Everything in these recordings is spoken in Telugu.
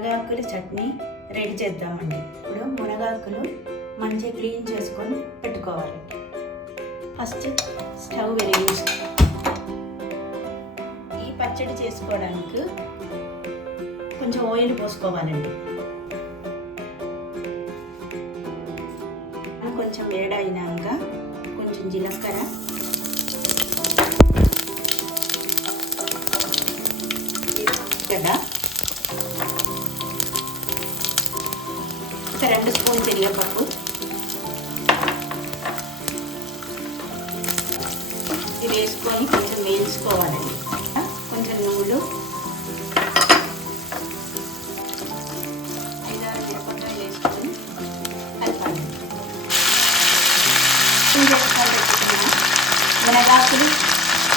మునగాకుల చట్నీ రెడీ చేద్దామండి. ఇప్పుడు మునగాకులు మంచిగా క్లీన్ చేసుకొని పెట్టుకోవాలండి. ఫస్ట్ స్టవ్ వెలిగించి ఈ పచ్చడి చేసుకోవడానికి కొంచెం ఆయిల్ పోసుకోవాలండి. కొంచెం వేడైనాక కొంచెం జీలకర్ర, ఒక 2 స్పూన్ శనగపప్పు, ఇది వేసుకొని కొంచెం వేయించుకోవాలండి. కొంచెం నువ్వులు, 5-6 మిరపకాయలు వేసుకొని కలపాలి. మునగాకులు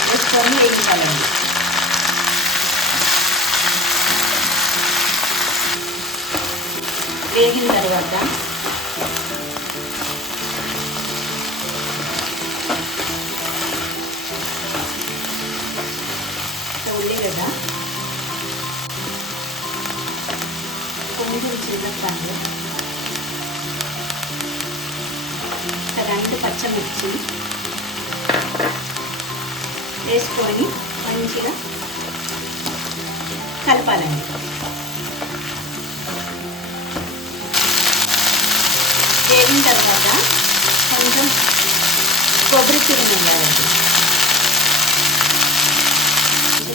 వేసుకొని వేయించాలండి. వేగిన తర్వాత ఉల్లిగడ్డ, కొంచెం చింతపండు, 2 పచ్చిమిర్చి వేసుకొని మంచిగా కలపాలండి. వేగిన తర్వాత కొంచెం కొబ్బరి తురుము వేయాలండి.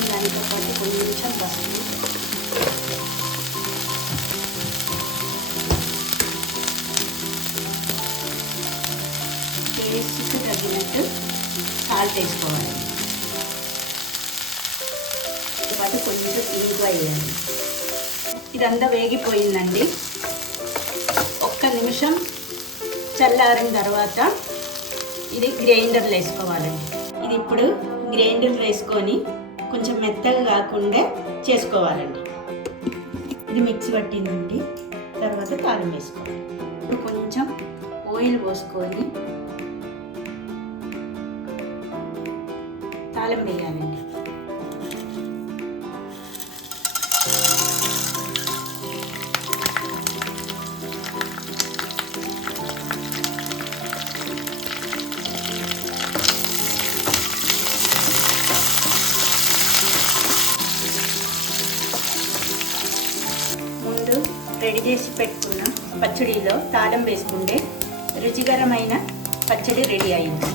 దానితో పాటు కొంచెం పసుపు, టేస్ట్కి తగినట్టు సాల్ట్ వేసుకోవాలి. పాటు కొంచెం ఇంగువ వేయాలి. ఇదంతా వేగిపోయిందండి. 1 నిమిషం చల్లారిన తర్వాత ఇది గ్రైండర్లో వేసుకోవాలండి. ఇది ఇప్పుడు గ్రైండర్లో వేసుకొని కొంచెం మెత్తగా కాకుండా చేసుకోవాలండి. ఇది మిక్సీ పట్టిందండి. తర్వాత తాళం వేసుకోవాలి. ఇప్పుడు కొంచెం ఆయిల్ పోసుకొని తాళం వేయాలండి. రెడీ చేసి పెట్టుకున్న పచ్చడిలో తాళం వేసుకుంటే రుచికరమైన పచ్చడి రెడీ అయింది.